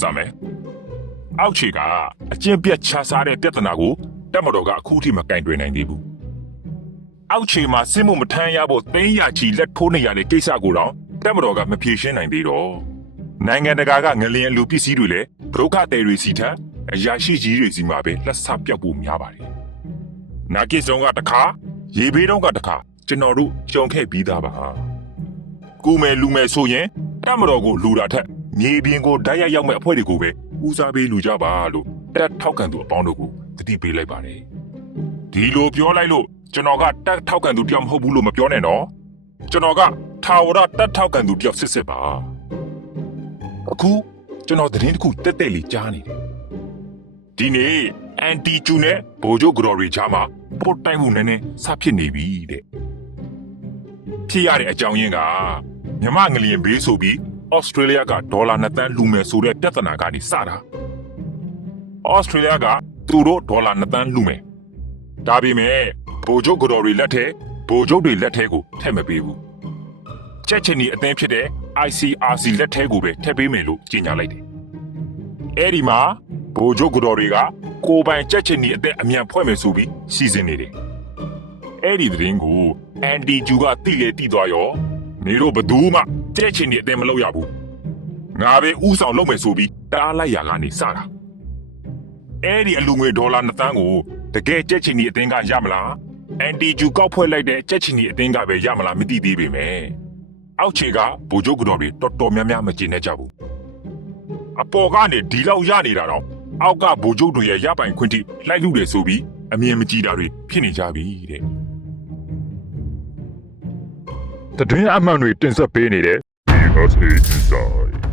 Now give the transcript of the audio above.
စမယ်အောက်ခြေကအကျင့်ပြတ်ခြားစားတဲ့ပြဿနာကိုတက်မတော်ကအခုထိမကင်တွင်နိုင်သေးဘူးအောက်ခြေမှာစစ်မှုမထမ်းရဖို့သိန်းရချီလက်ထိုးနေရတဲ့ကိစ္စကိုတော့တက်မတော်ကမဖြေရှင်းနိုင်သေးတော့နိုင်ငံတကာကငလျင်အလူပစ္စည်းတွေလည်းဘရုခတယ်တွေစီထံအရာရှိကြီးတွေစီမှာပဲလက်ဆပြောက်ဖို့များပါတယ်နာကိစုံကတခါရေဘေးတော့ကတခါကျွန်တော်တို့ကြုံခဲ့ပြီးသားပါကူမယ်လူမယ်ဆိုရင်တက်မတော်ကိုလူတာထက် မြေပြင်ကိုဓာတ်ရိုက်ရောက်မဲ့အဖွဲ့တွေကိုပဲဦးစားပေးလူကြပါလို့တက်ထောက်ခံသူအပေါင်းတို့ကိုတတိပေးလိုက်ပါတယ်ဒီလိုပြောလိုက်လို့ကျွန်တော်ကတက်ထောက်ခံသူတယောက်မဟုတ်ဘူးလို့မပြောနဲ့နော်ကျွန်တော်ကထာဝရတက်ထောက်ခံသူတယောက်စစ်စစ်ပါအခုကျွန်တော်သတင်းတစ်ခုတက်တက်လေးကြားနေတယ်ဒီနေ့အန်တီကျူနဲ့ဘိုဂျိုဂရိုရီချာမှာပို့တိုင်းမှုနည်းနည်းစဖြစ်နေပြီတဲ့ဖြစ်ရတဲ့အကြောင်းရင်းကမြမငလျင်ဘေးဆိုပြီး ဩစတြေးလျကဒေါ်လာ2သန်းလူမယ်ဆိုတဲ့ပြဿနာကနေစတာဩစတြေးလျကသူတို့ဒေါ်လာ2သန်းလူမယ်ဒါပေမဲ့ဘိုဂျိုဂရိုရီလက်ထဲဘိုဂျိုတွေလက်ထဲကိုထည့်မပေးဘူးချက်ချင်းဒီအသင်းဖြစ်တဲ့ ICRC လက်ထဲကိုပဲထည့်ပေးမယ်လို့ကြေညာလိုက်တယ်။အဲဒီမှာဘိုဂျိုဂတော်တွေကကိုယ်ပိုင်ချက်ချင်းဒီအသင်းအမြန်ဖွဲ့မယ်ဆိုပြီးစီစဉ်နေတယ်။အဲဒီသတင်းကိုအန်ဒီဂျူကတိလေတိသွားရော နေတော့ဘသူမှချက်ချင်းဒီအသင်းမလုပ်ရဘူး။ငါပဲဥဆောင်လုပ်မယ်ဆိုပြီးတားလိုက်ရကနေစတာ။အဲဒီအလူငွေဒေါ်လာ2သန်းကိုတကယ်ချက်ချင်းဒီအသင်းကရမလား။အန်တီဂျူကောက်ဖွဲ့လိုက်တဲ့ချက်ချင်းဒီအသင်းကပဲရမလားမသိသေးပေမဲ့အောက်ခြေကဗိုလ်ချုပ်ကတော့တွေတော်တော်များများမကျေနပ်ကြဘူးအပေါ်ကနေဒီလောက်ရနေတာတော့အောက်ကဗိုလ်ချုပ်တွေရဲ့ရပိုင်ခွင့်ထိလိုက်လူတယ်ဆိုပြီးအမြင်မကြည်တာတွေဖြစ်နေကြပြီတဲ့ တတွင်းအမှန်တွေတင်ဆက်ပေးနေတဲ့ USA Inside